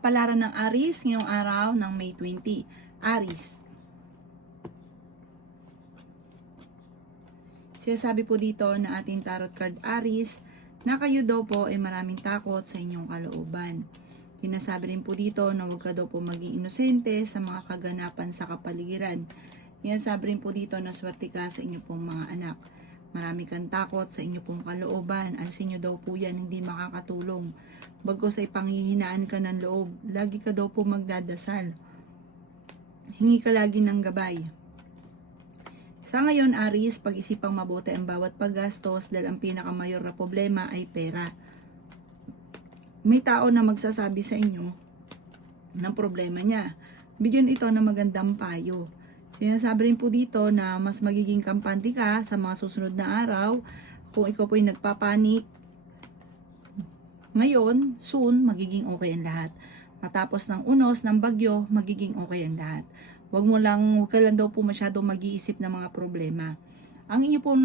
Kapalaran ng Aries ngayong araw ng May 20. Aries. Sinasabi po dito na ating tarot card Aries na kayo daw po ay maraming takot sa inyong kalooban. Sinasabi rin po dito na huwag ka daw po maging inosente sa mga kaganapan sa kapaligiran. Sinasabi rin po dito na swerte ka sa inyo pong mga anak. Marami kang takot sa inyo pong kalooban. Alisin nyo daw po yan, hindi makakatulong. Bagkus ay panghihinaan ka ng loob. Lagi ka daw po magdadasal. Hingi ka lagi ng gabay. Sa ngayon, Aries, pag-isipang mabuti ang bawat paggastos dahil ang pinakamayor na problema ay pera. May tao na magsasabi sa inyo ng problema niya. Bigyan ito ng magandang payo. Sinasabi rin po dito na mas magiging kampante ka sa mga susunod na araw. Kung ikaw po ay nagpapanik, ngayon, soon, magiging okay ang lahat. Matapos ng unos ng bagyo, magiging okay ang lahat. Huwag ka lang daw po masyadong mag-iisip ng mga problema. Ang inyo pong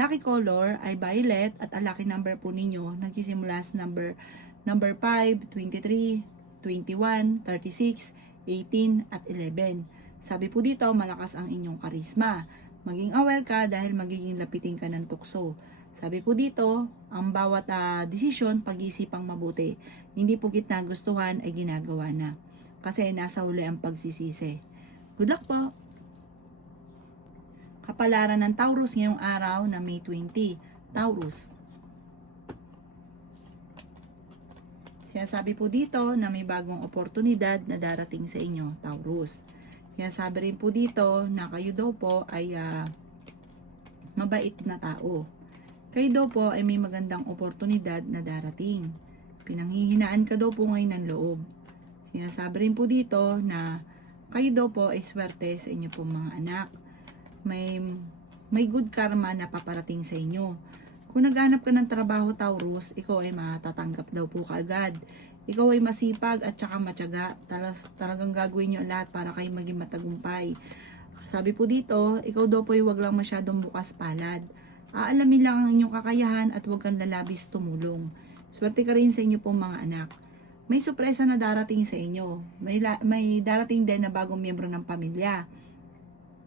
lucky color ay violet at ang lucky number po ninyo nagsisimula sa number 5, 23, 21, 36, 18 at 11. Sabi po dito, malakas ang inyong karisma. Maging aware ka dahil magiging lapitin ka ng tukso. Sabi po dito, ang bawat desisyon, pag-iisipang mabuti. Hindi po kita gustuhan ay ginagawa na. Kasi nasa huli ang pagsisisi. Good luck po! Kapalaran ng Taurus ngayong araw na May 20. Taurus. Sinasabi po dito na may bagong oportunidad na darating sa inyo, Taurus. Sinasabi rin po dito na kayo daw po ay mabait na tao. Kayo daw po ay may magandang oportunidad na darating. Pinanghihinaan ka daw po ngayon ng loob. Sinasabi rin po dito na kayo daw po ay swerte sa inyo pong mga anak. May good karma na paparating sa inyo. Kung naghanap ka ng trabaho, Taurus, ikaw ay matatanggap daw po kaagad. Ikaw ay masipag at saka matyaga. Talagang gagawin nyo ang lahat para kayo maging matagumpay. Sabi po dito, ikaw daw po ay huwag lang masyadong bukas palad. Aalamin lang ang inyong kakayahan at huwag kang lalabis tumulong. Swerte ka rin sa inyo pong mga anak. May sorpresa na darating sa inyo. May darating din na bagong miyembro ng pamilya.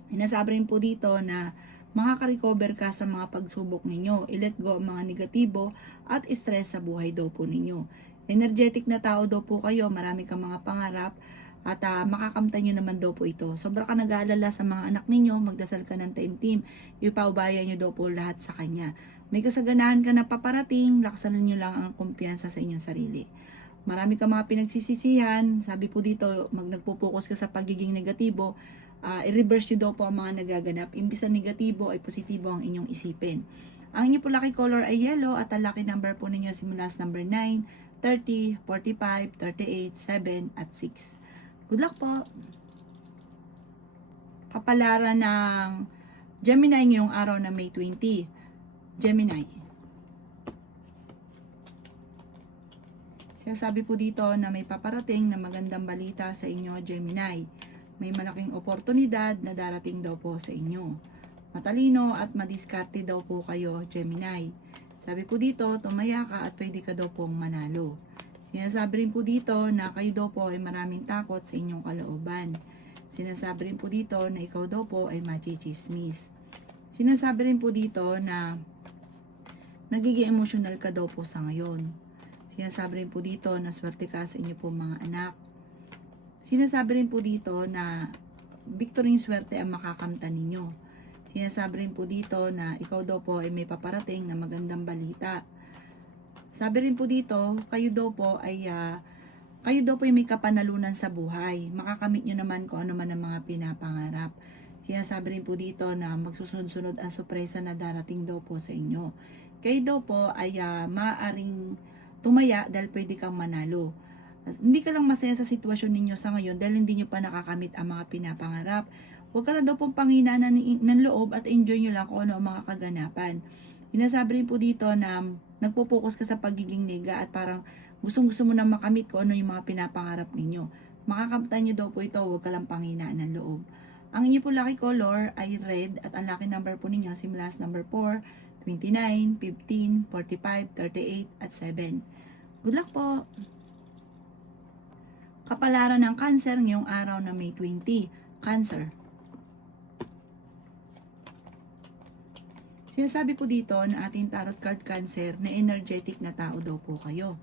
Inasabi rin po dito na makaka-recover ka sa mga pagsubok ninyo. I-let go ang mga negatibo at stress sa buhay daw po ninyo. Energetic na tao daw po kayo, marami kang mga pangarap at makakamtan nyo naman daw po ito. Sobra ka nag-aalala sa mga anak ninyo, magdasal ka ng taimtim, ipaubayan nyo daw po lahat sa kanya. May kasaganahan ka na paparating, laksanan nyo lang ang kumpiyansa sa inyong sarili. Marami kang mga pinagsisisihan, sabi po dito, nagpo-focus ka sa pagiging negatibo, i-reverse nyo daw po ang mga nagaganap. Imbis na negatibo ay positibo ang inyong isipin. Ang inyo po lucky color ay yellow at ang lucky number po ninyo simula sa number 9, 30, 45, 38, 7 at 6. Good luck po! Kapalaran ng Gemini ngayong araw na May 20. Gemini. Sinasabi po dito na may paparating na magandang balita sa inyo, Gemini. May malaking oportunidad na darating daw po sa inyo. Matalino at madiskarte daw po kayo, Gemini. Sabi po dito, tumaya ka at pwede ka daw pong manalo. Sinasabi rin po dito na kayo daw po ay maraming takot sa inyong kalooban. Sinasabi rin po dito na ikaw daw po ay machichismis. Sinasabi rin po dito na nagiging emotional ka daw po sa ngayon. Sinasabi rin po dito na swerte ka sa inyo pong mga anak. Sinasabi rin po dito na victory swerte ang makakamtan ninyo. Sinasabi rin po dito na ikaw daw po ay may paparating na magandang balita. Sabi rin po dito, kayo daw po ay may kapanalunan sa buhay. Makakamit nyo naman kung ano man ang mga pinapangarap. Sinasabi rin po dito na magsusunod-sunod ang sorpresa na darating daw po sa inyo. Kayo daw po ay maaaring tumaya dahil pwede kang manalo. Hindi ka lang masaya sa sitwasyon ninyo sa ngayon dahil hindi nyo pa nakakamit ang mga pinapangarap. Huwag ka lang daw pong panghinaan ng loob at enjoy nyo lang kung ano ang mga kaganapan. Sinasabi rin po dito na nagpo-focus ka sa pagiging nega at parang gustong-gusto mo na makamit kung ano yung mga pinapangarap ninyo. Makakamtan nyo daw po ito, huwag ka lang panghinaan ng loob. Ang inyo po lucky color ay red at ang lucky number po ninyo simula sa number 4, 29, 15, 45, 38 at 7. Good luck po! Kapalaran ng Cancer ngayong araw na May 20. Cancer. Sinasabi po dito na ating tarot card Cancer na energetic na tao daw po kayo.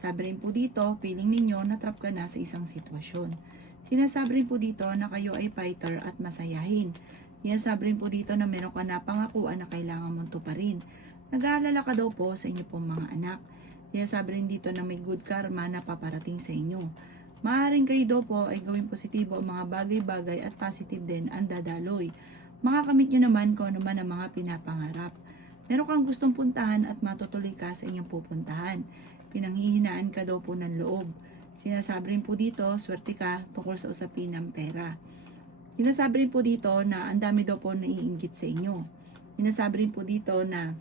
Sabi rin po dito, feeling ninyo na trap ka na sa isang sitwasyon. Sinasabi rin po dito na kayo ay fighter at masayahin. Sinasabi rin po dito na meron ka na pangakuan na kailangan mong tuparin. Nag-aalala ka daw po sa inyo pong mga anak. Sinasabi rin dito na may good karma na paparating sa inyo. Maaaring kayo daw po ay gawing positibo ang mga bagay-bagay at positive din ang dadaloy. Makakamit nyo naman kung ano man ang mga pinapangarap. Meron kang gustong puntahan at matutuloy ka sa inyong pupuntahan. Pinanghihinaan ka daw po ng loob. Sinasabi rin po dito, swerte ka tungkol sa usapin ng pera. Sinasabi rin po dito na ang dami daw po naiinggit sa inyo. Sinasabi rin po dito na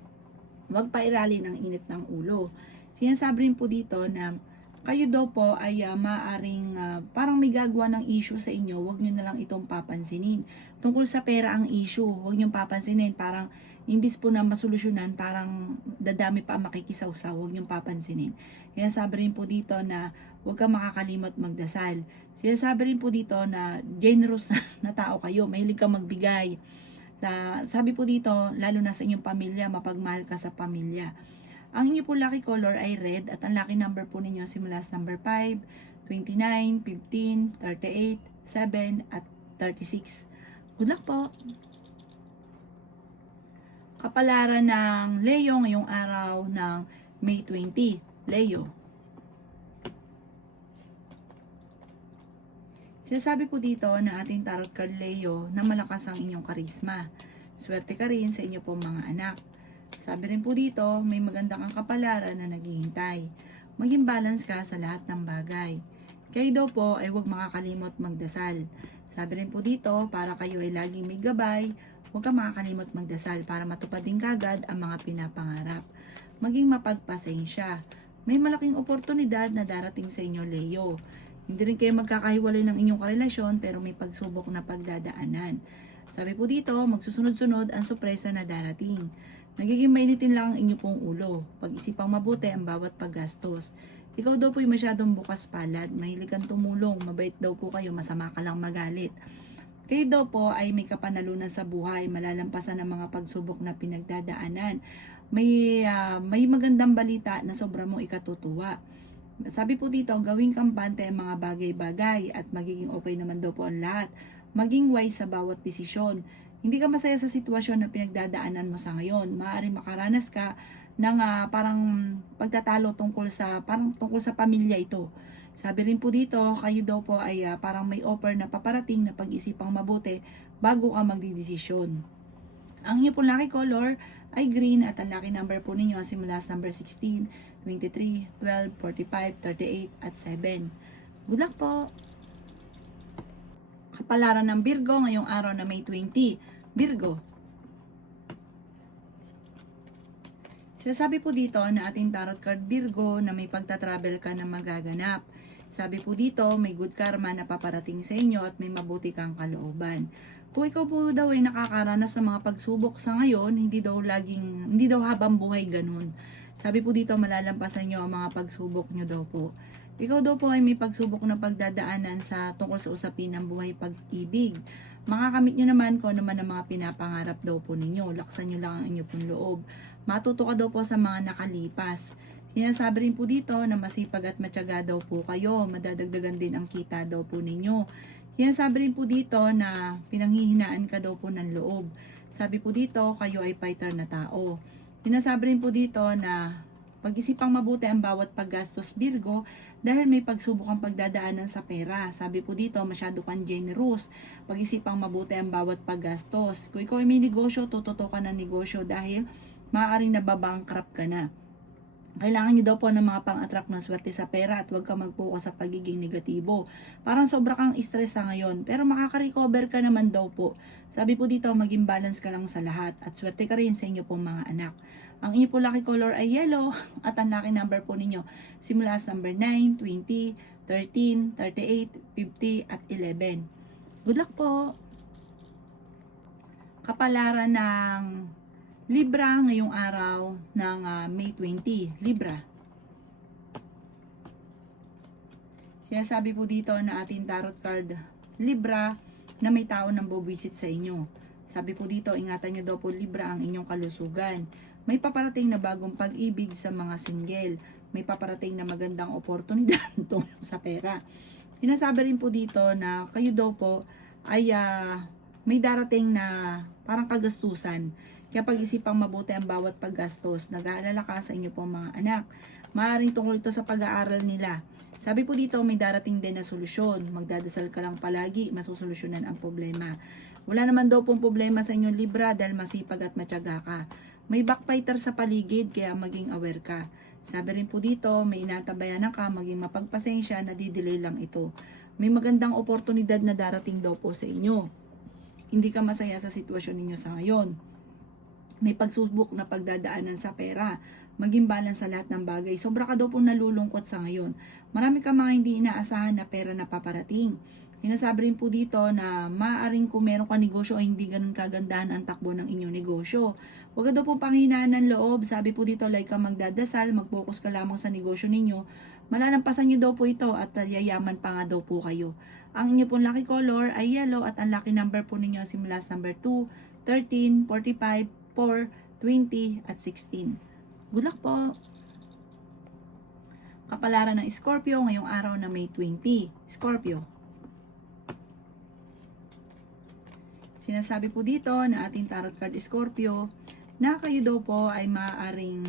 huwag pairali ng init ng ulo. Sinasabi rin po dito na kayo daw po ay maaring parang may gagawa ng issue sa inyo, huwag nyo na lang itong papansinin. Tungkol sa pera ang issue, huwag nyo papansinin. Parang imbis po na masolusyonan, parang dadami pa ang makikisawsaw, huwag nyo papansinin. Kaya sabi rin po dito na huwag kang makakalimot magdasal. Sinasabi rin po dito na generous na tao kayo, mahilig kang magbigay. Sabi po dito, lalo na sa inyong pamilya, mapagmahal ka sa pamilya. Ang inyo po lucky color ay red at ang lucky number po ninyo simula sa number 5, 29, 15, 38, 7 at 36. Good luck po! Kapalaran ng Leo ngayong araw ng May 20. Leo. Sinasabi po dito na ating tarot card Leo na malakas ang inyong karisma. Swerte ka rin sa inyo pong mga anak. Sabi rin po dito, may magandang kang kapalaran na naghihintay. Maging balance ka sa lahat ng bagay. Kayo daw po ay huwag makakalimot magdasal. Sabi rin po dito, para kayo ay laging may gabay, huwag ka makakalimot magdasal para matupad din kagad ang mga pinapangarap. Maging mapagpasensya. May malaking oportunidad na darating sa inyo, Leo. Hindi rin kayo magkakahiwalay ng inyong karelasyon pero may pagsubok na pagdadaanan. Sabi po dito, magsusunod-sunod ang sorpresa na darating. Nagiging mainitin lang ang inyo pong ulo. Pag-isipang mabuti ang bawat paggastos. Ikaw daw po'y masyadong bukas palad, mahilig kang tumulong, mabait daw po kayo, masama ka lang magalit. Kayo daw po ay may kapanalunan sa buhay, malalampasan ang mga pagsubok na pinagdadaanan. May magandang balita na sobra mong ikatutuwa. Sabi po dito, gawing kampante ang mga bagay-bagay at magiging okay naman daw po ang lahat. Maging wise sa bawat desisyon. Hindi ka masaya sa sitwasyon na pinagdadaanan mo sa ngayon. Maaaring makaranas ka ng parang pagtatalo tungkol sa pamilya ito. Sabi rin po dito, kayo daw po ay parang may offer na paparating na pag-isipang mabuti bago ka magdidesisyon. Ang inyo po lucky color ay green at ang lucky number po ninyo simula sa number 16, 23, 12, 45, 38 at 7. Good luck po! Kapalaran ng Virgo ngayong araw na May 20. Virgo. Sinasabi po dito na ating tarot card Virgo na may pagta-travel ka na magaganap. Sabi po dito, may good karma na paparating sa inyo at may mabuti kang kalooban. Kung ikaw po daw ay nakakaranas ng mga pagsubok sa ngayon, hindi daw habang buhay ganun. Sabi po dito, malalampasan nyo ang mga pagsubok nyo daw po. Ikaw daw po ay may pagsubok na pagdadaanan sa tungkol sa usapin ng buhay pag-ibig. Makakamit nyo naman kung ano man ang mga pinapangarap daw po ninyo. Laksan nyo lang ang inyo pong loob. Matuto ka daw po sa mga nakalipas. Sinasabi rin po dito na masipag at matyaga daw po kayo. Madadagdagan din ang kita daw po ninyo. Sinasabi rin po dito na pinanghihinaan ka daw po ng loob. Sabi po dito, kayo ay fighter na tao. Sinasabi rin po dito na pag-isipang mabuti ang bawat paggastos Virgo dahil may pagsubok ang pagdadaanan sa pera. Sabi po dito, masyado kang generous. Pag-isipang mabuti ang bawat paggastos. Kung ikaw ay may negosyo, tututo ka ng negosyo dahil maaaring nababankrupt ka na. Kailangan nyo daw po ng mga pang-attract ng swerte sa pera at huwag ka mag-focus sa pagiging negatibo. Parang sobra kang stress sa ngayon, pero makaka-recover ka naman daw po. Sabi po dito, maging balance ka lang sa lahat at swerte ka rin sa inyo pong mga anak. Ang inyo po lucky color ay yellow at ang lucky number po ninyo simula sa number 9, 20, 13, 38, 50 at 11. Good luck po! Kapalaran ng Libra ngayong araw ng May 20. Libra. Sinasabi po dito na ating tarot card Libra na may tao nang buwisit sa inyo. Sabi po dito, ingatan nyo daw po Libra ang inyong kalusugan. May paparating na bagong pag-ibig sa mga single. May paparating na magandang oportunidad tungkol sa pera. Sinasabi rin po dito na kayo daw po ay may darating na parang kagastusan. Kaya pag-isipang mabuti ang bawat paggastos. Nag-aalala ka sa inyo pong mga anak. Maaaring tungkol ito sa pag-aaral nila. Sabi po dito, may darating din na solusyon. Magdadasal ka lang palagi, masusolusyonan ang problema. Wala naman daw pong problema sa inyong Libra dahil masipag at matyaga ka. May backbiter sa paligid, kaya maging aware ka. Sabi rin po dito, may inatabayanan ka, maging mapagpasensya, nadidelay lang ito. May magandang oportunidad na darating daw po sa inyo. Hindi ka masaya sa sitwasyon ninyo sa ngayon. May pagsubok na pagdadaanan sa pera. Maging balance sa lahat ng bagay. Sobra ka daw pong nalulungkot sa ngayon. Marami ka mga hindi inaasahan na pera na paparating. Sinasabi rin po dito na maaaring kung meron ka negosyo ay hindi ganun kagandahan ang takbo ng inyong negosyo. Huwag ka daw pong panghinaan ng loob. Sabi po dito, like ka magdadasal, mag-focus ka lamang sa negosyo ninyo. Malalampasan nyo daw po ito at yayaman pa nga daw po kayo. Ang inyo pong lucky color ay yellow at ang lucky number po ninyo simula sa number 2, 13, 45, 4, 20 at 16. Good luck po! Kapalaran ng Scorpio ngayong araw na May 20. Scorpio. Sinasabi po dito na ating tarot card Scorpio na kayo daw po ay maaaring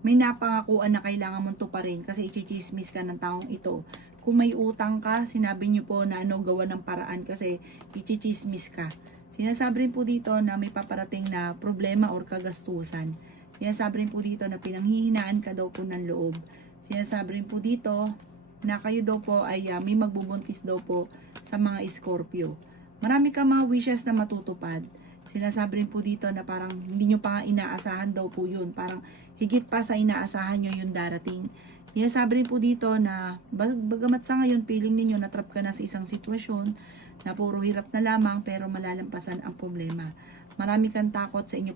may napangakuan na kailangan mong tuparin kasi ichichismis ka ng taong ito. Kung may utang ka, sinabi niyo po na gawa ng paraan kasi ichichismis ka. Sinasabi rin po dito na may paparating na problema or kagastusan. Sinasabi rin po dito na pinanghihinaan ka daw po ng loob. Sinasabi rin po dito na kayo daw po ay may magbubuntis daw po sa mga Scorpio. Marami ka mga wishes na matutupad. Sinasabi rin po dito na parang hindi nyo pa nga inaasahan daw po yun. Parang higit pa sa inaasahan nyo yung darating. Sinasabi rin po dito na bagamat sa ngayon feeling ninyo natrap ka na sa isang sitwasyon na puro hirap na lamang pero malalampasan ang problema. Marami kang takot sa inyo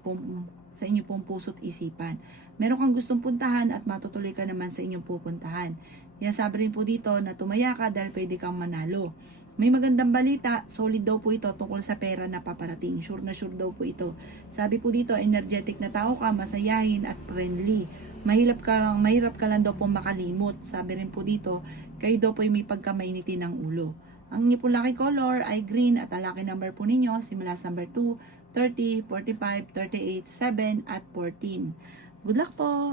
pong puso't isipan. Meron kang gustong puntahan at matutuloy ka naman sa inyong pupuntahan. Sinasabi rin po dito na tumaya ka dahil pwede kang manalo. May magandang balita, solid daw po ito tungkol sa pera na paparating. Sure na sure daw po ito. Sabi po dito, energetic na tao ka, masayahin at friendly. Mahirap ka lang daw po makalimot. Sabi rin po dito, kayo daw po ay may pagkamainitin ng ulo. Ang inyo po lucky color ay green at ang lucky number po ninyo simula sa number 2, 30, 45, 38, 7 at 14. Good luck po!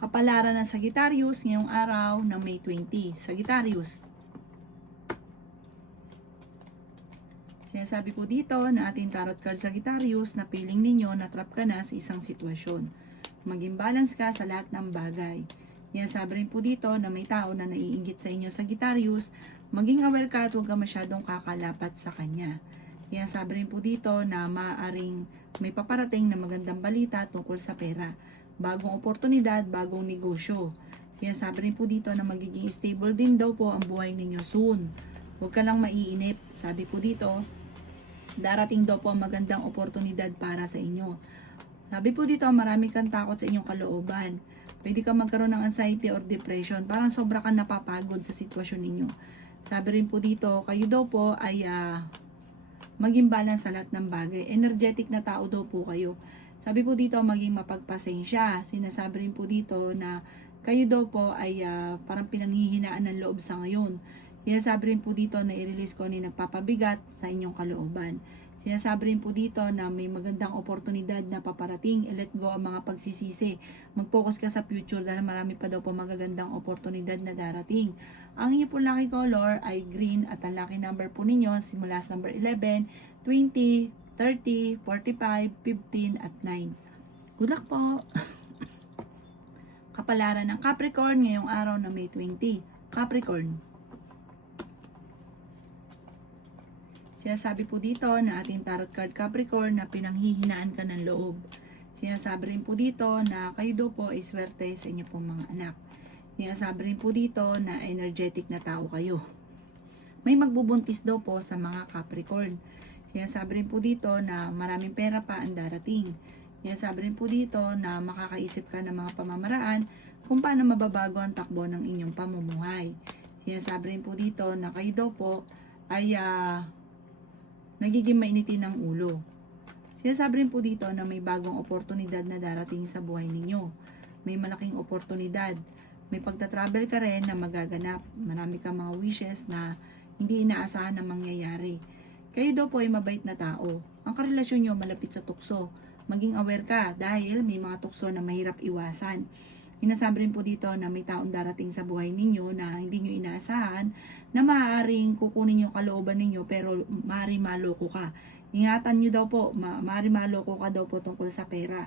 Kapalaran ng Sagittarius ngayong araw ng May 20. Sagittarius. Sinasabi po dito na ating tarot card Sagittarius na feeling ninyo na trap ka na sa isang sitwasyon. Maging balance ka sa lahat ng bagay. Sinasabi rin po dito na may tao na naiinggit sa inyo Sagittarius, maging aware ka at huwag ka masyadong kakalapat sa kanya. Sinasabi rin po dito na maaaring may paparating na magandang balita tungkol sa pera. Bagong oportunidad, bagong negosyo. Sinasabi rin po dito na magiging stable din daw po ang buhay ninyo soon. Huwag ka lang maiinip. Sabi po dito, darating daw po ang magandang oportunidad para sa inyo. Sabi po dito, marami kang takot sa inyong kalooban. Pwede kang magkaroon ng anxiety or depression. Parang sobra kang napapagod sa sitwasyon ninyo. Sabi rin po dito, kayo daw po ay maging balance sa lahat ng bagay. Energetic na tao daw po kayo. Sabi po dito, maging mapagpasensya. Sinasabi rin po dito na kayo daw po ay parang pinanghihinaan ng loob sa ngayon. Sinasabi rin po dito na i-release ko ni nagpapabigat sa inyong kalooban. Sinasabi rin po dito na may magandang oportunidad na paparating. I-let go ang mga pagsisisi. Mag-focus ka sa future dahil marami pa daw po magagandang oportunidad na darating. Ang inyo po lucky color ay green at ang lucky number po ninyo simula sa number 11, 20, 30, 45, 15 at 9. Good luck po! Kapalaran ng Capricorn ngayong araw na May 20. Capricorn. Sinasabi po dito na ating tarot card Capricorn na pinanghihinaan ka ng loob. Sinasabi rin po dito na kayo daw po ay swerte sa inyo pong mga anak. Sinasabi rin po dito na energetic na tao kayo. May magbubuntis daw po sa mga Capricorn. Sinasabi rin po dito na maraming pera pa ang darating. Sinasabi rin po dito na makakaisip ka ng mga pamamaraan kung paano mababago ang takbo ng inyong pamumuhay. Sinasabi rin po dito na kayo daw po ay nagiging mainitin ng ulo. Sinasabi rin po dito na may bagong oportunidad na darating sa buhay ninyo. May malaking oportunidad. May pagta-travel ka rin na magaganap. Marami kang mga wishes na hindi inaasahan na mangyayari. Kayo daw po ay mabait na tao. Ang karelasyon nyo malapit sa tukso. Maging aware ka dahil may mga tukso na mahirap iwasan. Sinasabi rin po dito na may taong darating sa buhay ninyo na hindi nyo inaasahan na maaaring kukunin yung kalooban ninyo pero maaaring maloko ka. Ingatan nyo daw po, maaaring maloko ka daw po tungkol sa pera.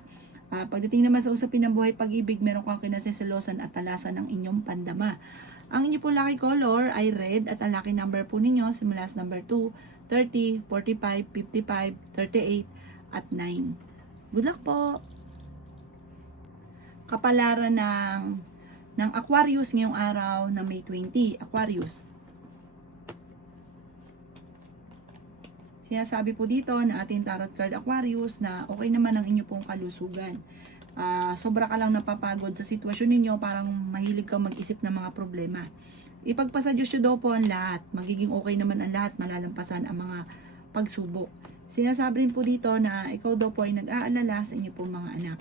Pagdating naman sa usapin ng buhay pag-ibig, meron kang kinaseselosan at talasan ng inyong pandama. Ang inyo po lucky color ay red at ang lucky number po ninyo simula sa number 2, 30, 45, 55, 38 at 9. Good luck po! Kapalaran ng Aquarius ngayong araw na May 20. Aquarius. Sinasabi po dito na ating tarot card Aquarius na okay naman ang inyo pong kalusugan. Sobra ka lang napapagod sa sitwasyon ninyo, parang mahilig kang mag-isip ng mga problema. Ipagpasa Diyos nyo daw po ang lahat. Magiging okay naman ang lahat, malalampasan ang mga pagsubok. Sinasabi rin po dito na ikaw daw po ay nag-aalala sa inyo pong mga anak.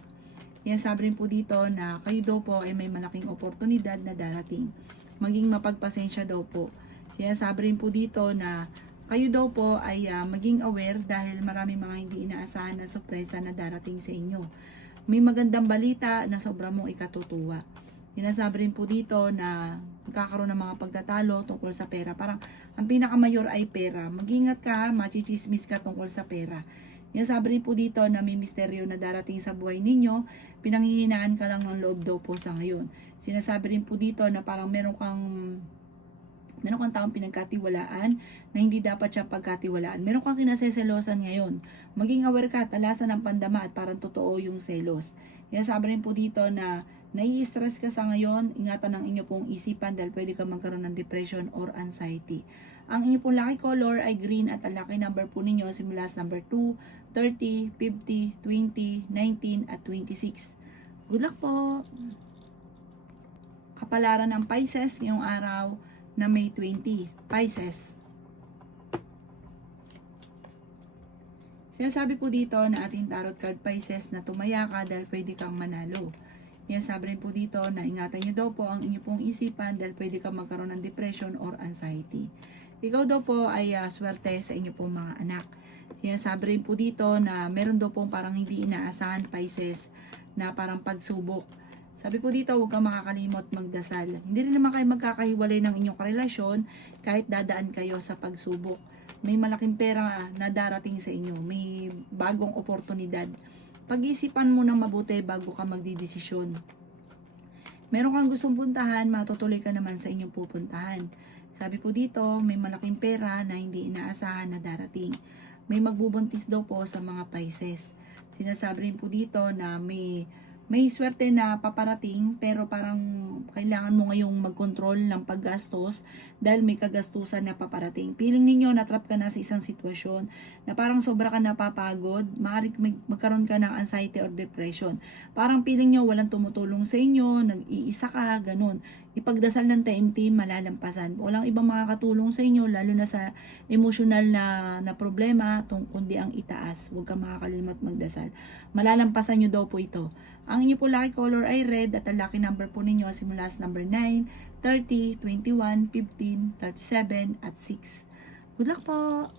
Sinasabi rin po dito na kayo daw po ay may malaking oportunidad na darating. Maging mapagpasensya daw po. Sinasabi rin po dito na kayo daw po ay maging aware dahil marami mga hindi inaasahan na sorpresa na darating sa inyo. May magandang balita na sobra mong ikatutuwa. Sinasabi rin po dito na magkakaroon ng mga pagtatalo tungkol sa pera. Parang ang pinakamayor ay pera. Mag-ingat ka, machichismis ka tungkol sa pera. Sinasabi rin po dito na may misteryo na darating sa buhay ninyo. Pinanghihinaan ka lang ng loob daw po sa ngayon. Sinasabi rin po dito na parang meron kang taong pinagkatiwalaan na hindi dapat siya pagkatiwalaan. Meron kang kinaseselosan ngayon. Maging aware ka, talasan ng pandama at parang totoo yung selos. Sabi rin po dito na nai-stress ka sa ngayon, ingatan ang inyo pong isipan dahil pwede ka magkaroon ng depression or anxiety. Ang inyo pong lucky color ay green at ang lucky number po ninyo simula sa number 2, 30, 50, 20, 19 at 26. Good luck po! Kapalaran ng Pisces ngayong araw na May 20. Pisces. Sinasabi po dito na ating tarot card Pisces na tumaya ka dahil pwede kang manalo. Sinasabi rin po dito na ingatan nyo daw po ang inyo pong isipan dahil pwede kang magkaroon ng depression or anxiety. Ikaw daw po ay swerte sa inyo pong mga anak. Sinasabi rin po dito na meron daw pong parang hindi inaasahan Pisces na parang pagsubok. Sabi po dito, huwag kang makakalimot magdasal. Hindi rin naman kayo magkakahiwalay ng inyong karelasyon kahit dadaan kayo sa pagsubok. May malaking pera na darating sa inyo. May bagong oportunidad. Pag-isipan mo ng mabuti bago ka magdidesisyon. Meron kang gustong puntahan, matutuloy ka naman sa inyong pupuntahan. Sabi po dito, may malaking pera na hindi inaasahan na darating. May magbubuntis daw po sa mga Pisces. Sinasabi rin po dito na may swerte na paparating pero parang kailangan mo ngayong mag-control ng paggastos dahil may kagastusan na paparating. Feeling ninyo natrap ka na sa isang sitwasyon na parang sobra ka napapagod, maaaring magkaroon ka ng anxiety or depression. Parang feeling nyo walang tumutulong sa inyo, nag-iisa ka, ganun. Ipagdasal ng TMT, malalampasan. Walang ibang makakatulong sa inyo, lalo na sa emotional na problema, kundi ang itaas. Huwag kang makakalimot magdasal. Malalampasan nyo daw po ito. Ang inyo po lucky color ay red at ang lucky number po ninyo simula sa number 9, 30, 21, 15, 37 at 6. Good luck po!